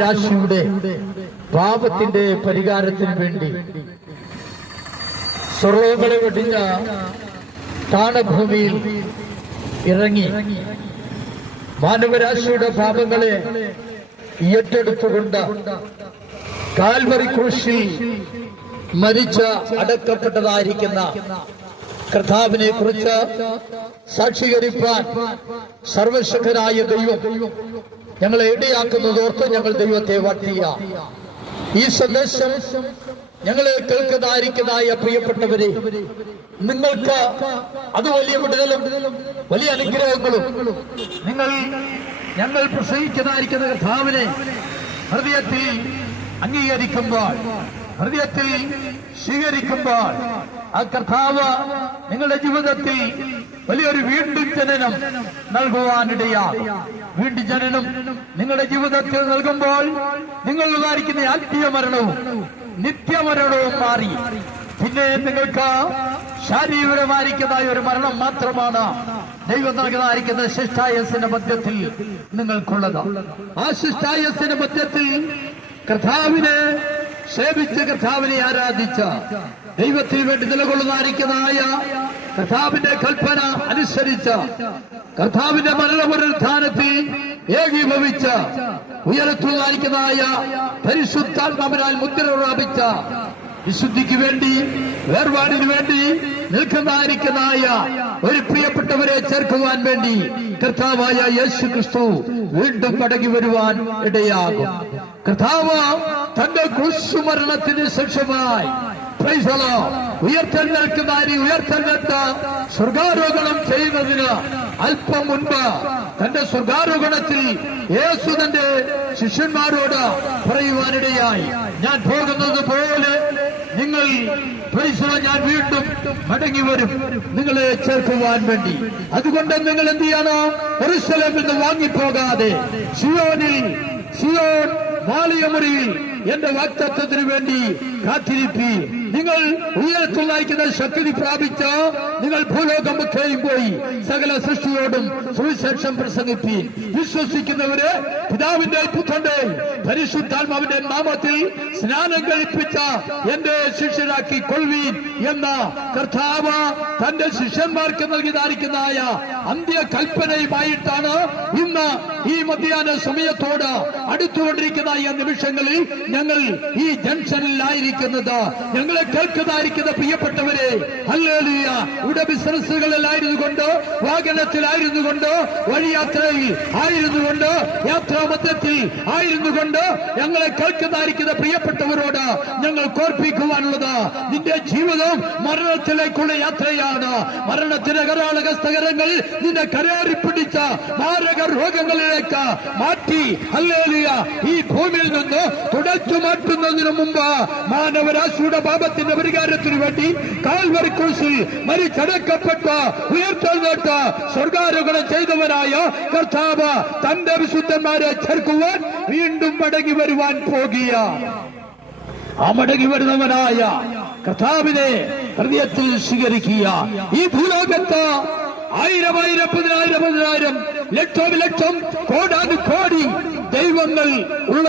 രാശിയുടെ പാപത്തിന്റെ പരിഹാരത്തിന് വേണ്ടി സ്വർഗ്ഗങ്ങളെ വെടിഞ്ഞ താണഭൂമിയിൽ ഇറങ്ങി മാനവരാശിയുടെ പാപങ്ങളെ ഏറ്റെടുത്തുകൊണ്ട് കാൽവറി ക്രൂശിൽ മരിച്ച അടക്കപ്പെട്ടതായിരിക്കുന്ന കർത്താവിനെ കുറിച്ച് സാക്ഷീകരിപ്പാൻ സർവശക്തനായ ദൈവം ഞങ്ങളെ ഇടയാക്കുന്നതോർത്ത് ഞങ്ങൾ ദൈവത്തെ വാഴ്ത്തുക. ഈ സന്ദേശം ഞങ്ങളെ കേൾക്കുന്നതായിരിക്കുന്നതായ പ്രിയപ്പെട്ടവരെ, നിങ്ങൾക്ക് അത് വലിയ വിടുതലും വലിയ അനുഗ്രഹങ്ങളും ഞങ്ങൾ പ്രസംഗിക്കുന്നതായിരിക്കുന്ന കർത്താവിനെ ഹൃദയത്തിൽ അംഗീകരിക്കുമ്പോൾ, ഹൃദയത്തിൽ സ്വീകരിക്കുമ്പോൾ, ആ കർത്താവ് നിങ്ങളുടെ ജീവിതത്തിൽ വലിയൊരു വീണ്ടും ജനനം നൽകുവാനിടയാകും. വീണ്ടും ജനനം നിങ്ങളുടെ ജീവിതത്തിൽ നൽകുമ്പോൾ നിങ്ങൾ വിചാരിക്കുന്ന ആത്മീയ മരണവും നിത്യമരണവും മാറി പിന്നെ നിങ്ങൾക്ക് ശാരീരികമായിരിക്കുന്നതായ ഒരു മരണം മാത്രമാണ് ദൈവം നൽകുന്നതായിരിക്കുന്ന ശിഷ്ടായസിന്റെ മധ്യത്തിൽ നിങ്ങൾക്കുള്ളത്. ആ ശിഷ്ടായസിന്റെ മധ്യത്തിൽ കർത്താവിനെ സേവിച്ച് കർത്താവിനെ ആരാധിച്ച ദൈവത്തിന് വേണ്ടി നിലകൊള്ളുന്നതായിരിക്കുന്നതായ കർത്താവിന്റെ കൽപ്പന അനുസരിച്ച കർത്താവിന്റെ മരണപുനരുത്ഥാനത്തിൽ ഏകീഭവിച്ച ഉയരത്തുന്നതായിരിക്കുന്നതായ പരിശുദ്ധാത്മാവിനാൽ മുദ്ര പ്രാപിച്ച വിശുദ്ധിക്ക് വേണ്ടി വേർപാടിന് വേണ്ടി നിൽക്കുന്നതായിരിക്കുന്നതായ ഒരു പ്രിയപ്പെട്ടവരെ ചേർക്കുവാൻ വേണ്ടി കർത്താവായ യേശു ക്രിസ്തു വീണ്ടും മടങ്ങി വരുവാൻ ഇടയാകും. കർത്താവ് തന്റെ ക്രൂശുമരണത്തിന് ശേഷമായി ഉയർത്തെഴുന്നേറ്റ സ്വർഗാരോഹണം ചെയ്യുന്നതിന് അല്പം മുൻപ് തന്റെ സ്വർഗാരോഹണത്തിൽ യേശു തന്റെ ശിഷ്യന്മാരോട് പറയുവാനിടയായി, ഞാൻ പോകുന്നത് പോലെ നിങ്ങൾ ഞാൻ വീണ്ടും മടങ്ങി വരും നിങ്ങളെ ചേർക്കുവാൻ വേണ്ടി. അതുകൊണ്ട് നിങ്ങൾ എന്ത് ചെയ്യണം? യെരൂശലേമിൽ നിന്ന് വാങ്ങിപ്പോകാതെ സിയോൻ മാളികമുറിയിൽ എന്റെ വാഗ്ദത്തത്തിന് വേണ്ടി കാത്തിരിപ്പി. നിങ്ങൾ ഉയരത്തുള്ളായിരിക്കുന്ന ശക്തി പ്രാപിച്ച് നിങ്ങൾ ഭൂലോകമൊക്കെയും പോയി സകല സൃഷ്ടിയോടും സുവിശേഷം പ്രസംഗിപ്പി. വിശ്വസിക്കുന്നവര് പിതാവിന്റെ പുത്രന്റെ പരിശുദ്ധാത്മാവിന്റെ നാമത്തിൽ സ്നാനം കഴിപ്പിച്ച എന്റെ ശിഷ്യരാക്കി കൊള്ളുവീൻ എന്ന കർത്താവ് തന്റെ ശിഷ്യന്മാർക്ക് നൽകിയതായിരിക്കുന്നതായ അന്ത്യകൽപ്പനയുമായിട്ടാണ് ഇന്ന് ഈ മധ്യാഹ്ന സമയത്തോട് അടുത്തുകൊണ്ടിരിക്കുന്ന ഈ നിമിഷങ്ങളിൽ ഞങ്ങൾ ഈ ജംഗ്ഷനിലായിരിക്കുന്നത്. ഞങ്ങളെ കേൾക്കുന്നതായിരിക്കുന്ന പ്രിയപ്പെട്ടവരെ, ഹല്ലേലൂയ, ഇവിടെ ബിസിനസ്സുകളിലായിരുന്നു കൊണ്ട്, വാഹനത്തിലായിരുന്നു കൊണ്ട്, വഴിയാത്രയിൽ ആയിരുന്നു കൊണ്ട്, യാത്രാമധ്യത്തിൽ ആയിരുന്നു കൊണ്ട് ഞങ്ങളെ കേൾക്കുന്നതായിരിക്കുന്ന പ്രിയപ്പെട്ടവരോട് ഞങ്ങൾ കോർപ്പിക്കുവാനുള്ളത്, നിന്റെ ജീവിതം മരണത്തിലേക്കുള്ള യാത്രയാണ്. മരണത്തിന്റെ കരാളഹസ്തകരങ്ങൾ നിന്നെ കരേറിപ്പിടിച്ച മാരക രോഗങ്ങളിലേക്ക് മാറ്റി ഹല്ലേലൂയ ഈ ഭൂമിയിൽ നിന്ന് തുടച്ചു മാറ്റുന്നതിന് മുമ്പ് മാനവരാശിയുടെ പാപത്തിന്റെ പരിഹാരത്തിന് വേണ്ടി കാൽവറി ക്രൂശിൽ മരിച്ചടക്കപ്പെട്ട ഉയർത്തെഴുന്നേറ്റ സ്വർഗാരോഹണം ചെയ്തവനായ കർത്താവ് തന്റെ വിശുദ്ധന്മാരെ ചേർക്കുവാൻ വീണ്ടും മടങ്ങി വരുവാൻ പോകുക. ആ മടങ്ങി വരുന്നവനായ കർത്താവിനെ ഹൃദയത്തിൽ സ്വീകരിക്കുക. ഈ ഭൂലോകത്ത് ആയിരം പതിനായിരം ലക്ഷം കോടാനുകോടി ദൈവങ്ങൾ ഉള്ള